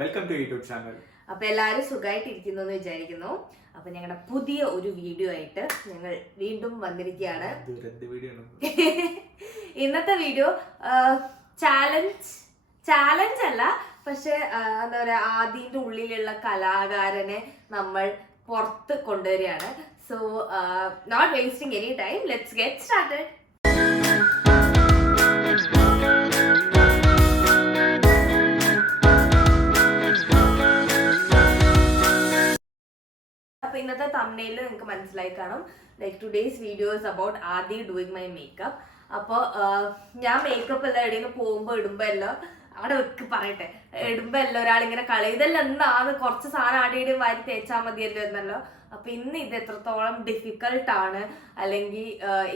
Welcome to YouTube channel. അപ്പൊ എല്ലാവരും സുഖമായിട്ടിരിക്കുന്നു എന്ന് വിചാരിക്കുന്നു. അപ്പൊ ഞങ്ങളുടെ പുതിയ ഒരു വീഡിയോ ആയിട്ട് ഞങ്ങൾ വീണ്ടും വന്നിരിക്കുകയാണ്. ഇന്നത്തെ വീഡിയോ ചാലഞ്ച് അല്ല, പക്ഷെ എന്താ പറയാ, ആദിന്റെ ഉള്ളിലുള്ള കലാകാരനെ നമ്മൾ പുറത്ത് കൊണ്ടുവരികയാണ്. So not wasting any time, let's get started. അപ്പൊ ഇന്നത്തെ തംബ്നെയിൽ നിങ്ങൾക്ക് മനസ്സിലായി കാണും, like today's video is about Aadi doing my makeup. അപ്പോൾ ഞാൻ മേക്കപ്പ് എല്ലാം എവിടെയെങ്കിലും പോകുമ്പോൾ ഇടുമ്പോൾ എല്ലാം അവിടെ പറയട്ടെ, ഇടുമ്പോൾ എല്ലാം ഒരാളിങ്ങനെ ഇതെല്ലാം എന്താന്ന് കുറച്ച് സാധനം ആടെയും വാരി തേച്ചാൽ മതിയല്ലോ എന്നല്ലോ. അപ്പൊ ഇന്ന് ഇത് എത്രത്തോളം ഡിഫിക്കൾട്ടാണ്, അല്ലെങ്കിൽ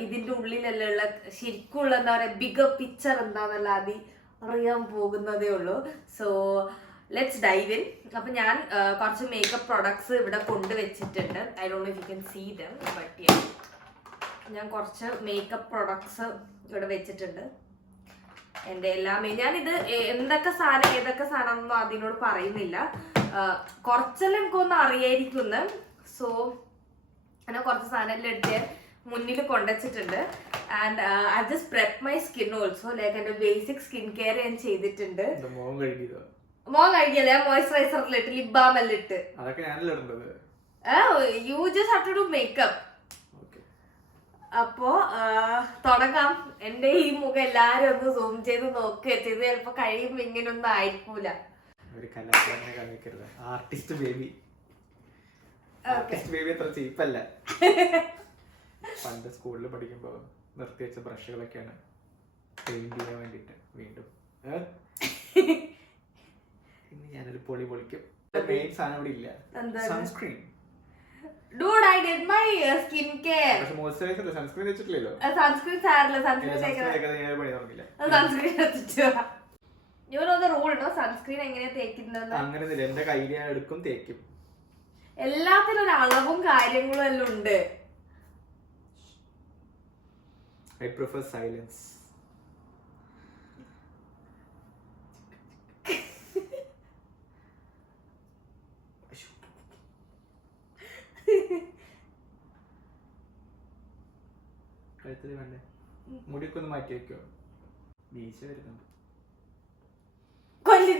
ഇതിന്റെ ഉള്ളിലെല്ലാം ഉള്ള ശരിക്കുള്ള എന്താ പറയാ ബിഗർ പിക്ചർ എന്താന്നല്ല ആദ്യം അറിയാൻ പോകുന്നതേ ഉള്ളൂ. So let's dive in. അപ്പൊ ഞാൻ കുറച്ച് മേക്കപ്പ് പ്രൊഡക്ട്സ് ഇവിടെ കൊണ്ടുവച്ചിട്ടുണ്ട്. I don't know if you can see them, but ഞാൻ കുറച്ച് മേക്കപ്പ് പ്രൊഡക്ട്സ് ഇവിടെ വെച്ചിട്ടുണ്ട്. എൻ്റെ എല്ലാമേ ഞാനിത് എന്തൊക്കെ സാധനം ഏതൊക്കെ സാധനം ഒന്നും അതിനോട് പറയുന്നില്ല, കുറച്ചെല്ലാം എനിക്കൊന്നും അറിയായിരിക്കുന്നു. സോ അങ്ങനെ കുറച്ച് സാധനം എടുത്ത് മുന്നിൽ കൊണ്ടുവച്ചിട്ടുണ്ട്. And I just prep my skin also, like എൻ്റെ ബേസിക് സ്കിൻ കെയർ ഞാൻ ചെയ്തിട്ടുണ്ട്. മോൻ കഴിക്കല്ലേ, മോയ്സ്ചറൈസറിലിട്ട് ലിപ് ബാം എല്ലാം ഇട്ട് you just have to do makeup. അപ്പോ തുടങ്ങാം. എന്റെ ഈ മുഖം എല്ലാരും ഒന്ന് സൂം ചെയ്ത് നോക്കുക ചെയ്ത് ചിലപ്പോ കഴിയുമ്പോ ഇങ്ങനൊന്നും ആയിരിക്കൂല. പണ്ട് സ്കൂളിൽ പഠിക്കുമ്പോ നിർത്തി വെച്ച ബ്രഷുകളൊക്കെയാണ് പെയിന്റ് ചെയ്യാൻ വേണ്ടിട്ട് വീണ്ടും ഇന്ന് ഞാനൊരു പൊളിക്കും. മെയിൻ സാധനം ഇവിടെ ഇല്ല, sunscreen. Dude, I did my skin care. പക്ഷെ മോയ്സ്ചറൈസർ അല്ല, സൺസ്ക്രീൻ വെച്ചിട്ടില്ലല്ലോ. സൺസ്ക്രീൻ സാരില്ല, സൺസ്ക്രീൻ സൺസ്ക്രീൻ എങ്ങനെയാ തേക്കുന്നത് അങ്ങനെ എന്റെ കയ്യിൽ ഞാൻ എടുക്കും, തേക്കും. എല്ലാത്തിനും ഒരു അളവും കാര്യങ്ങളും എല്ലാം ഉണ്ട്. I prefer silence. കഴുത്തില് വേണ്ടേ, മുടിയൊക്കെ ഒന്ന് മാറ്റി വെക്കോ, വീശ വരുന്നുണ്ട്.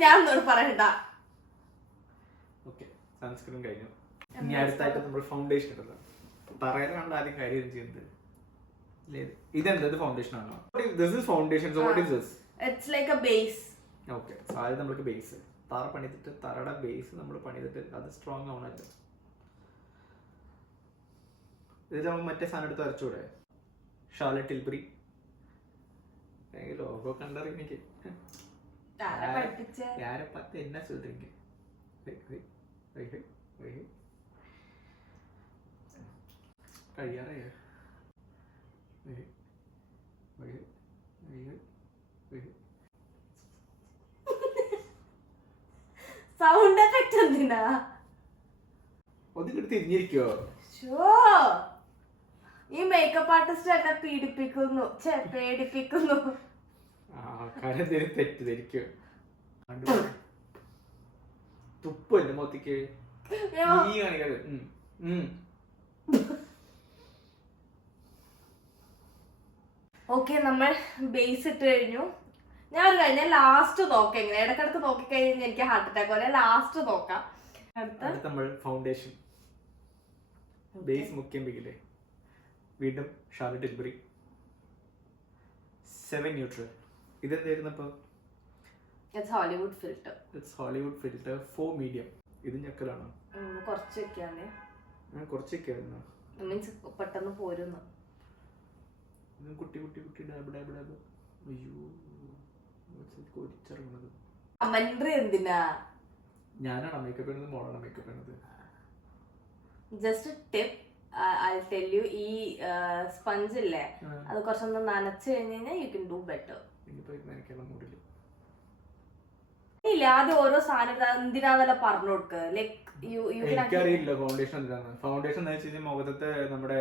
ഞാൻ പറയണ്ട. ഓക്കെ, സൺസ്ക്രീൻ കഴിഞ്ഞു. ഇനി അടുത്തായിട്ട് നമ്മൾ ഫൗണ്ടേഷൻ ഇടുന്നത്. പറയാനാണ് ആദ്യം കാര്യം ചെയ്യുന്നത്. ഇതെന്ത് ഫൗണ്ടേഷൻ ആണോ? This is foundation. So what is this? It's like A base. Okay, so ആദ്യം നമുക്ക് ബേസ് തറ പണിതിട്ട്, തറയുടെ ബേസ് നമ്മൾ പണിതിട്ട് അത് സ്ട്രോങ് ആവണല്ലോ. ഇതിൽ നമുക്ക് മറ്റേ സാധനം എടുത്ത് വരച്ചൂടെ? ഷാർലറ്റ് ടിൽബറി ലോഗോ കണ്ടറിയ എനിക്ക് யாரப்பத்து என்ன சொல்றீங்க? കഴിയാറേ സൗണ്ട് എഫക്റ്റ് എന്തിനാ? ഒന്നിങ്ങോട്ട് തിരിഞ്ഞിരിക്കോ? ഈ മേക്കപ്പ് ആർട്ടിസ്റ്റ് എന്നെ പേടിപ്പിക്കുന്നു. തെറ്റിദ്ധരിക്കോ? തുപ്പ് എന്റെ മൊത്തിക്ക് കാണിക്കാതെ. ഓക്കെ, നമ്മൾ ബേസ് ഇട്ട് കഴിഞ്ഞു. ഞാൻ ലാസ്റ്റ് നോക്കാം. എങ്ങനെ ഇടക്കിടക്ക് നോക്കിക്കഴിഞ്ഞാൽ എനിക്ക് ഹാർട്ട് അറ്റാക്ക് പോലെ. ലാസ്റ്റ് നോക്കാം. അടുത്ത നമ്മൾ ഫൗണ്ടേഷൻ ബേസ് മുഖ്യം പിക്കില്ലേ, വീണ്ടും ഷാർലറ്റ് ടിൽബറി 7 ന്യൂട്രൽ. ഇതെന്തായിരുന്നു? It's Hollywood filter. 4 മീഡിയം. ഇത് ഞെക്കലാണോ? കുറച്ച് വെക്കാനേ, കുറച്ച് വെക്കായിരുന്നു. മീൻസ് പെട്ടെന്ന് പോരുന്നു. കുട്ടി അയ്യോ കൊരിച്ചിറങ്ങുന്നത്. കമന്ററി എന്തിനാ? ഞാനാണോ മേക്കപ്പ് ചെയ്യുന്നത്, മോളാണോ മേക്കപ്പ് ചെയ്യുന്നത്? Just tip I tell you, ഈ സ്പഞ്ച് ഇല്ലേ, അത് കുറച്ചൊന്ന് നനച്ചു കഴിഞ്ഞാൽ യു കെൻ ഡു ബെറ്റർ. ഇല്ല, ആദ്യം ഓരോ സാധനം എന്തിനാന്നല്ല പറഞ്ഞു കൊടുക്കുക. ലൈക്ക് എനിക്കറിയില്ല ഫൗണ്ടേഷൻ എന്താണ്. ഫൗണ്ടേഷൻ എന്ന് വെച്ച് കഴിഞ്ഞാൽ മുഖത്തെ നമ്മുടെ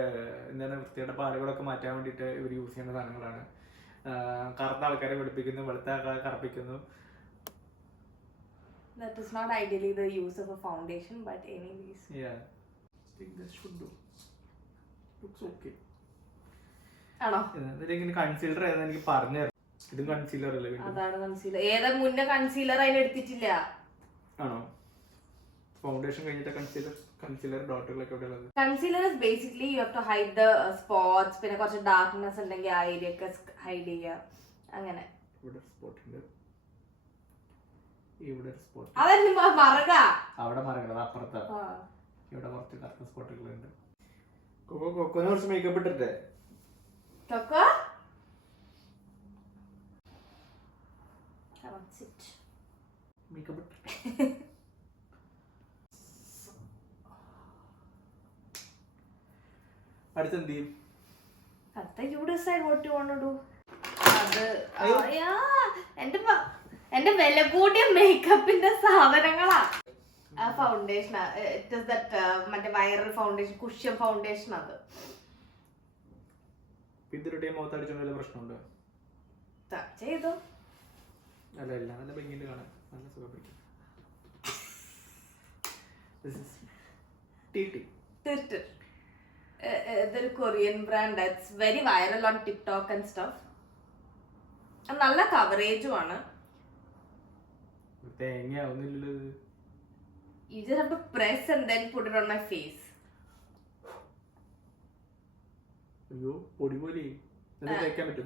എന്താണ് വൃത്തിയുടെ പാടുകളൊക്കെ മാറ്റാൻ വേണ്ടിയിട്ട് ഇവർ യൂസ് ചെയ്യുന്ന സാധനങ്ങളാണ്. കറുത്ത ആൾക്കാരെ വെളുപ്പിക്കുന്നു, വെളുത്ത ആൾക്കാരെ കറുപ്പിക്കുന്നു. That is not ideally the use of a foundation, but anyways. Yeah. I think this should do. Looks okay. ആണോ? ഇങ്ങനെ കൺസീലർ ഏതാ എനിക്ക് പറഞ്ഞു തരാം. ഇതും കൺസീലർ അല്ലേ? അതാണ് കൺസീലർ. ഏതാ മുന്നേ കൺസീലർ അതിന് എടുത്തിട്ടില്ല. ആണോ? ഫൗണ്ടേഷൻ കഴിഞ്ഞിട്ട് കൺസീലർ ഡോട്ടുകളൊക്കെ എവിടെയുള്ളത്? Concealer is basically you have to hide the spots, പിന്നെ കുറച്ച് ഡാർക്ക്നെസ് ഉണ്ടെങ്കിൽ ആ ഏരിയ ഒക്കെ ഹൈഡ് ചെയ്യുക അങ്ങനെ. ഇവിടെ സ്പോട്ട് ഉണ്ട്, ഇവിടെ സ്പോട്ട്. അതെന്നെ മറക അവിടെ മറങ്ങണത് അപ്പുറത്താ. ഇവിടെ കുറച്ച് കറുത്ത സ്പോട്ടുകളുണ്ട്. കൊക്കോനെ കുറച്ച് മേക്കപ്പ് ഇട്ടിട്ടേ. കൊക്കോ മേക്കപ്പ് അടുത്ത് എന്ത് ചെയ്യും? you decide what you want to do. എന്റെ വില കൂടിയ മേക്കപ്പിന്റെ സാധനങ്ങളാ. ആ ഫൗണ്ടേഷൻ മറ്റേ വൈറൽ ഫൗണ്ടേഷൻ, കുഷ്യൻ ഫൗണ്ടേഷൻ. അത് ഇതിന്റെ മുഖത്ത് അടിച്ചോണ്ട് വല്ല പ്രശ്നമുണ്ടോ? ചെയ്തോ? അല്ല ഇല്ല, നല്ല ഭംഗിയുണ്ട് കാണാൻ, നല്ല സുഖം പിടിക്കും. ഇതൊരു Korean brand. It's very viral on TikTok and stuff. നല്ല കവറേജും ആണ്. തേങ്ങയാവുന്നില്ലല്ലോ. You just have to press and then put it on my face. അയ്യോ പൊടി പോലെ തേക്കാൻ പറ്റും.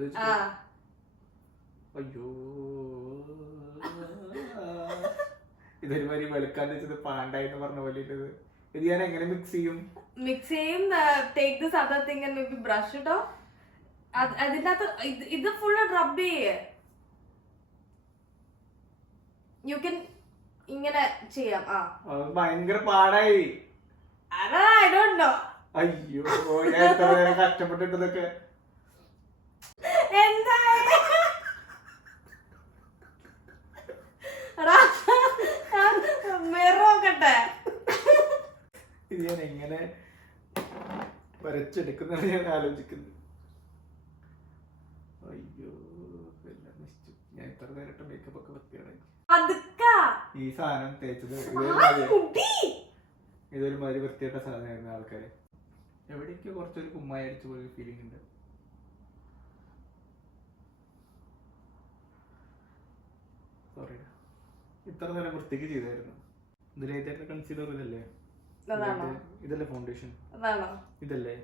അയ്യോ ഇതൊരു മാതിരി വെളുക്കാൻ വെച്ചത് പാണ്ടായിന്ന് പറഞ്ഞ പോലെ ഇത് ഞാൻ എങ്ങനെ മിക്സ് ചെയ്യും? Take this other thing and maybe brush it off. അതിനകത്ത് ഇത് ഫുള്ള് റബ്ബ് ചെയ്യേ. യു കെൻ ഇങ്ങനെ ചെയ്യാം. ഭയങ്കര പാടായി. I don't know. അയ്യോ ഞാൻ എത്ര നേരം കഷ്ടപ്പെട്ടിട്ടതൊക്കെ. ഇത് ഞാൻ എങ്ങനെ വരച്ചെടുക്കുന്നതാണ് ഞാൻ ആലോചിക്കുന്നത്. അയ്യോ എല്ലാം നശിച്ചു. ഞാൻ എത്ര നേരിട്ട് മേക്കപ്പ് ഒക്കെ വൃത്തിയാണ്. ഈ സാധനം തേച്ചത് ഇതൊരു മാതിരി വൃത്തിയായിട്ട സാധനമായിരുന്നു. ആൾക്കാര് എവിടേക്കോ കുറച്ചൊരു കുമ്മായി അടിച്ച പോലെ ഫീലിംഗ് ഉണ്ട്. സോറി, ഇത്ര നേരം വൃത്തിക്ക് ചെയ്തായിരുന്നു. ഇതിലേറ്റ കൺസീലർ ഇതല്ലേ? ഇതല്ലേ ഫൗണ്ടേഷൻ? ഇതല്ലേ?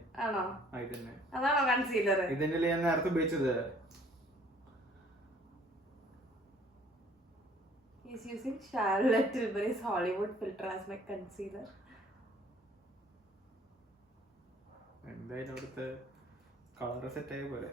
ഇതന്നെ ഇതന്നെയല്ലേ ഞാൻ നേരത്തെ ഉപയോഗിച്ചത്. He's using Charlotte Tilbury's Hollywood filter as my concealer. എന്തായാലും അവിടുത്തെ കളർ സെറ്റ് ആയ പോലെ.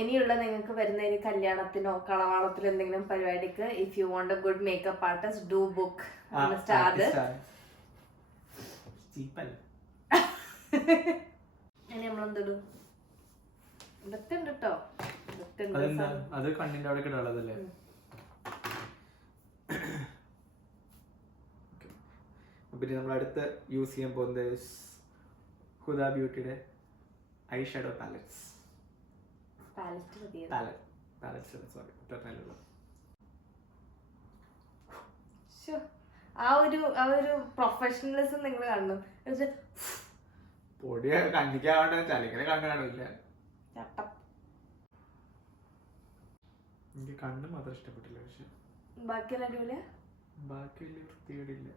ഇനിയുള്ള നിങ്ങൾക്ക് വരുന്ന ഒരു കല്യാണത്തിനോ കളവാളത്തിലോ എന്തെങ്കിലും പരിപാടിക്ക് if you want A good makeup artist do book mister. ഇനി നമ്മളെന്തിടും? ഇതൊക്കെ ഉണ്ട് കേട്ടോ. അത് കണ്ണിന്റെ അവിടെ കിടാളതല്ലേ? പിന്നെ നമ്മൾ അടുത്ത് യൂസ് ചെയ്യാൻ പോകുന്നത് ഹുദ ബ്യൂട്ടിയുടെ ഐ ഷാഡോ പാലറ്റ്സ്. ആ ഒരു പ്രൊഫഷണലിസം നിങ്ങൾ കാണുന്നു. പൊടിയ കണ്ണിക്കാവണ്ട ചലിക്കനെ കണ്ണ് കാണില്ല. എനിക്ക് കണ്ണ് മാത്രം ഇഷ്ടപ്പെട്ടില്ല. പക്ഷെ ബാക്കിയെല്ലാം അടിപൊളിയാ. ബാക്കി വലിയ വൃത്തികേടില്ല.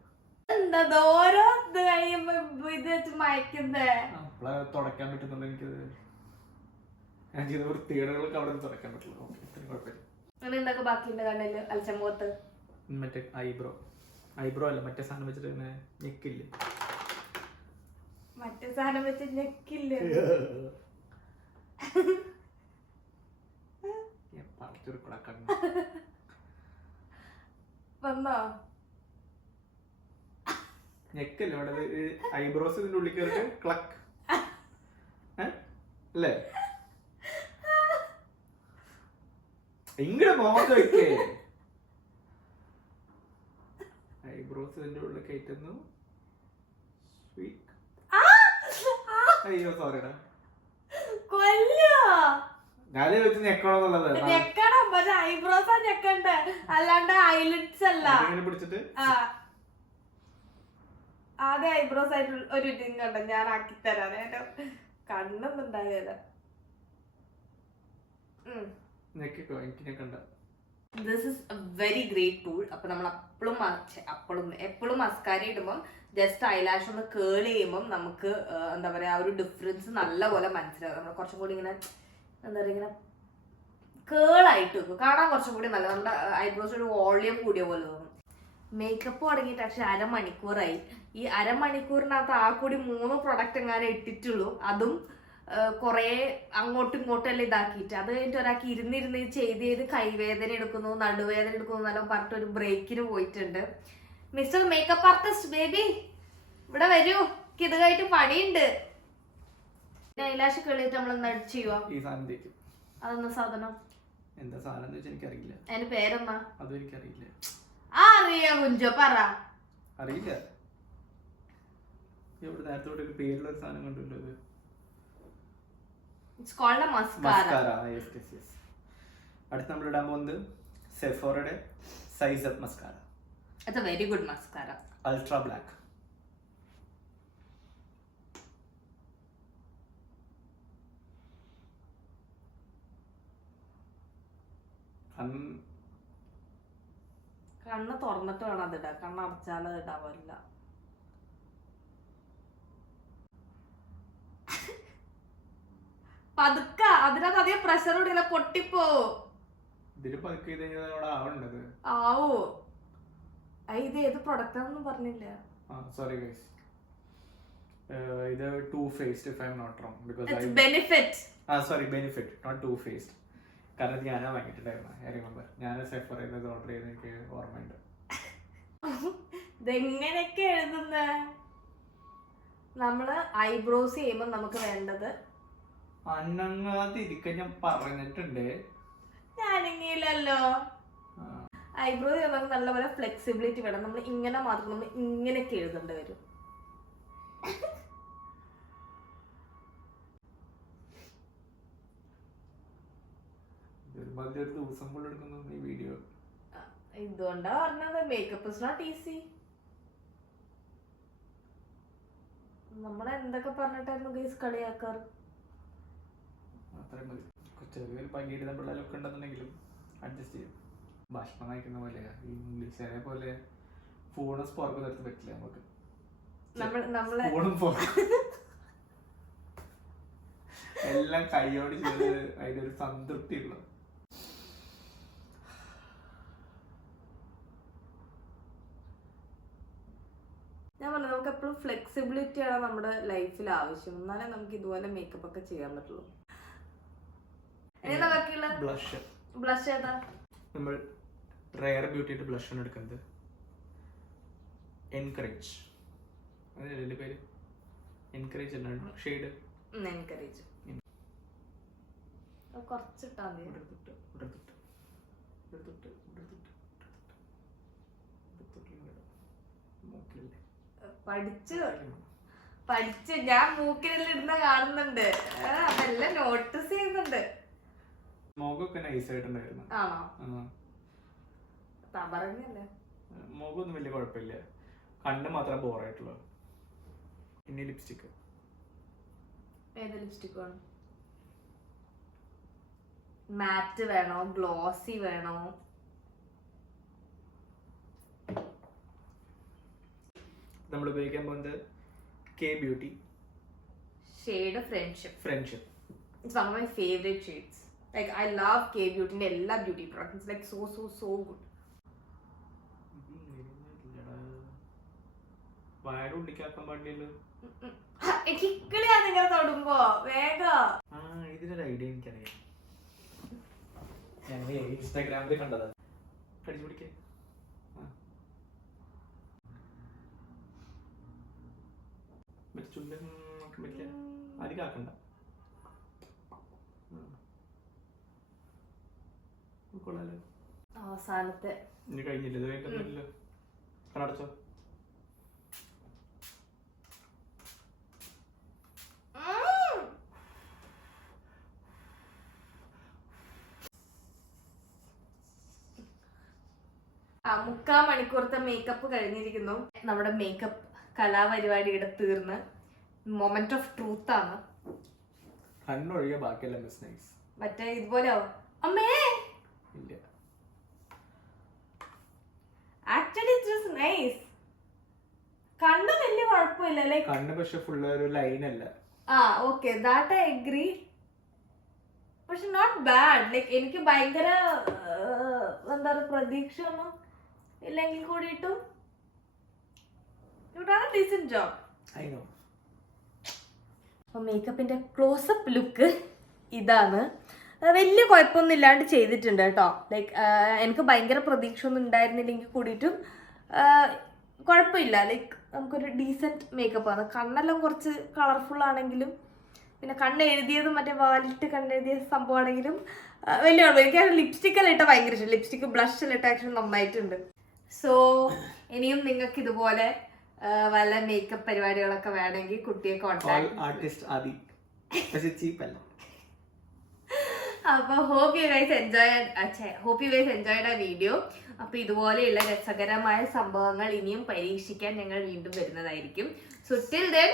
എന്താ ഓരോ ഇത് കഴിയുമ്പോ ഇത് വെച്ച് മയക്കുന്നേ. അപ്പളെ തുടക്കാൻ പറ്റുന്നുണ്ട് എനിക്കത്. ഞാൻ ചെയ്ത വൃത്തികേടുകളൊക്കെ അവിടെ നിന്ന് തുടക്കാൻ പറ്റുള്ളൂ. കുഴപ്പമില്ല. എന്തൊക്കെ ബാക്കിയുണ്ട് കണ്ണില് അലച്ചമ്പോത്ത്? മറ്റേ ഐബ്രോ അല്ല, മറ്റേ സാധനം വെച്ചിട്ട് തന്നെ ഞെക്കില്ലേ? മറ്റേ സാധനം വെച്ച് ഞെക്കില്ലേ? വന്നോ ഞെക്കല്ലേ അവിടെ? ഐബ്രോസ് ഇതിന്റെ ഉള്ളിൽ കയറിട്ട് ക്ലക്ക് അല്ലേ? ഇങ്ങടെ മുഖത്ത് വെക്കേ. ഐബ്രോസ് ഇതിന്റെ ഉള്ളിൽ കയറ്റുന്നു. അയ്യോ സോറിടാ. കൊല്ലോ ഞാൻ ചോദിച്ചു ഞെക്കണമെന്നുള്ളത് ഞെക്കണം, പക്ഷെ ഐബ്രോസ് ഞെക്കണ്ടേ, അല്ലാണ്ട് ഐലിഡ്സ് അല്ല. പിടിച്ചിട്ട് ആദ്യം ഐബ്രോസ് ആയിട്ട് ഒരു ഇടിങ് കണ്ട ഞാൻ ആക്കി തരാം. എന്റെ കണ്ണൊന്നും ഉണ്ടാകില്ല. This is A very great tool. അപ്പൊ നമ്മൾ എപ്പോഴും മസ്കാര ഇടുമ്പം ജസ്റ്റ് ഐലാഷ് ഒന്ന് കേൾ ചെയ്യുമ്പം നമുക്ക് എന്താ പറയാ ഒരു ഡിഫറൻസ് നല്ലപോലെ മനസ്സിലാവും. നമ്മൾ കുറച്ചും കൂടി ഇങ്ങനെ എന്താ പറയുക ഇങ്ങനെ കേളായിട്ട് വെക്കും, കാണാൻ കുറച്ചും കൂടി നല്ല, നമ്മുടെ ഐബ്രോസ് ഒരു വോളിയം കൂടിയ പോലെ തോന്നും. മേക്കപ്പ് തുടങ്ങിയിട്ട് പക്ഷെ അരമണിക്കൂറായി. ഈ അരമണിക്കൂറിനകത്ത് ആ കൂടി 3 പ്രൊഡക്റ്റ് എങ്ങാനും ഇട്ടിട്ടുള്ളൂ. അതും കുറേ അങ്ങോട്ടും ഇങ്ങോട്ടും എല്ലാം ഇതാക്കിയിട്ട് അത് കഴിഞ്ഞിട്ട് ഒരാൾക്ക് ഇരുന്നിരുന്ന് ചെയ്ത് കൈവേദന എടുക്കുന്നു, നടുവേദന എടുക്കുന്നു എന്നെല്ലാം പറഞ്ഞിട്ട് ഒരു ബ്രേക്കിന് പോയിട്ടുണ്ട്. മിസ്റ്റർ മേക്കപ്പ് ആർട്ടിസ്റ്റ് ബേബി ഇവിടെ വരൂ, ഇത് കഴിഞ്ഞിട്ട് പണിയുണ്ട്. ഐലാഷ് കളിയിട്ട് നമ്മൾ എന്താ ചെയ്യുക? അതെന്താ സാധനം? എന്താ സാധനം എനിക്കറിയില്ല. അതിന്റെ പേരെന്നാ? അതും എനിക്കറിയില്ല. അറിയാ കുഞ്ചോ പറ. അറിയില്ല. ഇവിടെ നേരത്തെ പേരുള്ള ഒരു സാധനം കണ്ടുള്ളത്. It's called a mascara. Yes. അടുത്ത നമ്മൾ ഇടാൻ പോകുന്നത് സെഫോറയുടെ size up mascara. It's a very good mascara. Ultra black. കണ്ണ് തുറന്നിട്ട് വേണം അത് ഇടാൻ, കണ്ണ് അടച്ചാൽ അത് ഇടാൻ പാടില്ല. പതുക്ക, അതിനകത്ത് അധികം പ്രഷർ ഇടില്ല, പൊട്ടിപ്പോ. ആവോ ഇത് ഏത് പ്രൊഡക്റ്റ് ആണെന്ന് പറഞ്ഞില്ല. സോറി ഗൈസ്, ഇത് Too Faced if I'm not wrong, because it's Benefit. Sorry, Benefit, not Too Faced. കാരണം ഞാനാ വാങ്ങിയിട്ടുണ്ടായിരുന്നു. ഐ റിമെമ്പർ ഞാൻ സെഫോറയിൽ ഓർഡർ ചെയ്ത് എനിക്ക് ഓർമ്മയുണ്ട്. ഇതെങ്ങനെയൊക്കെ എഴുതുന്ന നമ്മള് ഐബ്രോസ് ചെയ്യുമ്പോൾ നമുക്ക് വേണ്ടത് അന്നങ്ങാതിരിക്കാൻ ഞാൻ പറഞ്ഞിട്ടുണ്ട്. ഞാനിങ്ങയില്ലല്ലോ. ഐബ്രോ നമുക്ക് നല്ലപോലെ ഫ്ലെക്സിബിലിറ്റി വേണം. നമ്മൾ ഇങ്ങനെ മാത്രം നമ്മൾ ഇങ്ങനെയൊക്കെ എഴുതേണ്ടി വരും. ദിവസം എടുക്കുന്നു ഈ വീഡിയോ. ഇതുകൊണ്ടാ പറഞ്ഞത് മേക്കപ്പ് ഇസ് നോട്ട് ഈസി. നമ്മളെന്തൊക്കെ പറഞ്ഞിട്ടായിരുന്നു ഗൈസ് കളിയാക്കാറ്. അത്രയും മതി. ചെറിയൊരു പകിയിട്ട് നമ്മുടെ ലുക്ക് ഉണ്ടെന്നുണ്ടെങ്കിലും അഡ്ജസ്റ്റ് ചെയ്യും. ഭക്ഷണം കഴിക്കുന്ന പോലെ ഇംഗ്ലീഷുകാരെ പോലെ ഫോണും സ്പോർക്കും നിർത്തി പറ്റില്ല നമുക്ക്. ഫോണും എല്ലാം കൈയോട് ചെയ്ത് അതിനൊരു സംതൃപ്തി ഉള്ളു. ഞാൻ പറഞ്ഞു നമുക്ക് എപ്പോഴും ഫ്ലെക്സിബിലിറ്റി ആണ് നമ്മുടെ ലൈഫിൽ ആവശ്യം. എന്നാലേ നമുക്ക് ഇതുപോലെ മേക്കപ്പ് ഒക്കെ ചെയ്യാൻ പറ്റുള്ളൂ. ബ്ലഷ് ഏതാ? നമ്മൾ റെയർ ബ്യൂട്ടിയുടെ ബ്ലഷ് ആണ് എടുക്കുന്നത്. എൻകറേജ്, അതല്ലേ പേര്? എൻകറേജ് അല്ലാണ്ട് ഷെയ്ഡ് എൻകറേജ്. കുറച്ചിട്ടാ പഠിച്ച് ഞാൻ മൂക്കിനെല്ലാം ഇടുന്ന കാണുന്നുണ്ട്. അതെല്ലാം നോട്ടീസ് ചെയ്യുന്നുണ്ട്. മുഖമൊക്കെ നൈസായിട്ടുണ്ടായിരുന്നു. ആണോ? പറഞ്ഞല്ലേ, മുഖമൊന്നും വലിയ കുഴപ്പമില്ല, കണ്ണ് മാത്രം ബോറായിട്ടുള്ളൂ. ഇനി ലിപ്സ്റ്റിക്. ഏത് ലിപ്സ്റ്റിക് വേണം? മാറ്റ് വേണോ ഗ്ലോസി വേണോ? നമ്മൾ ഉപയോഗിക്കാൻ പോകുന്നത് K beauty shade friendship. It's one of my favorite shades. Like I love K Beauty ന്റെ എല്ലാ beauty products. It's like so good. വയറുണ്ടിക്കാൻ പാടില്ലല്ലോ. കിക്കിളിയാ നിങ്ങൾ തൊടുമ്പോ വേഗം. ഇതിനൊരു ഐഡിയ എനിക്കറിയാം. ഞാൻ ഇൻസ്റ്റാഗ്രാമിൽ കണ്ടതാ. കടിച്ചു പിടിക്കേ. ചുണ്ടൻ പറ്റില്ല, അധികം ആക്കണ്ട. കൊള്ളാലോ. അവസാനത്തെ ഇനി കഴിഞ്ഞില്ല, ഇത് കഴിഞ്ഞില്ലല്ലോ. കണ്ണടച്ചോ. 3/4 മണിക്കൂറത്തെ മേക്കപ്പ് കഴിഞ്ഞിരിക്കുന്നു. നമ്മുടെ മേക്കപ്പ് കലാപരിപാടിയുടെ തീർന്ന് മൊമെന്റ് ഓഫ് ട്രൂത്ത് ആണ്. കണ്ണൊഴികെ ബാക്കിയെല്ലാം മിസ് നൈസ്. മറ്റേ ഇതുപോലെയോ അമ്മേ ഇല്ല, ആക്ച്വലി ഇറ്റ് വാസ് നൈസ്. കണ്ണ് വലിയ കുഴപ്പമില്ല, ലൈക്ക് കണ്ണ് പക്ഷെ ഫുള്ള് ഒരു ലൈൻ അല്ല. ഓക്കെ ദാറ്റ് ഐ അഗ്രി, പക്ഷെ നോട്ട് ബാഡ്. ലൈക്ക് എനിക്ക് ഭയങ്കര എന്താ പറയുക പ്രതീക്ഷ ഒന്നും ഇല്ലെങ്കിൽ കൂടിയിട്ടും you done a decent job. I know. അപ്പോൾ മേക്കപ്പിന്റെ ക്ലോസപ്പ് ലുക്ക് ഇതാണ്. വലിയ കുഴപ്പമൊന്നും ഇല്ലാണ്ട് ചെയ്തിട്ടുണ്ട് കേട്ടോ. ലൈക്ക് എനിക്ക് ഭയങ്കര പ്രതീക്ഷ ഒന്നും ഉണ്ടായിരുന്നില്ലെങ്കിൽ കൂടിയിട്ടും കുഴപ്പമില്ല. ലൈക്ക് നമുക്കൊരു ഡീസൻറ്റ് മേക്കപ്പാണ്. കണ്ണെല്ലാം കുറച്ച് കളർഫുൾ ആണെങ്കിലും പിന്നെ കണ്ണ് എഴുതിയതും മറ്റേ വാലിട്ട് കണ്ണെഴുതിയ സംഭവമാണെങ്കിലും വലിയ കുഴപ്പം. എനിക്ക് ആ ലിപ്സ്റ്റിക്കെല്ലാം ഇട്ട ഭയങ്കര ഇഷ്ടം. ലിപ്സ്റ്റിക്ക് ബ്ലഷെല്ലാം ഇട്ട ആക്ച്വലി നന്നായിട്ടുണ്ട്. സോ ഇനിയും നിങ്ങൾക്ക് ഇതുപോലെ വല്ല മേക്കപ്പ് പരിപാടികളൊക്കെ വേണമെങ്കിൽ കുട്ടിയെ കോൺടാക്ട്. ആർട്ടിസ്റ്റ് ആദി, പക്ഷെ ചീപ്പ് അല്ല. അപ്പോൾ ഹോപ്പ് യു ഗൈസ് എൻജോയ്ഡ് ആ വീഡിയോ. അപ്പോൾ ഇതുപോലെയുള്ള രസകരമായ സംഭവങ്ങൾ ഇനിയും പരീക്ഷിക്കാൻ ഞങ്ങൾ വീണ്ടും വരുന്നതായിരിക്കും. So till then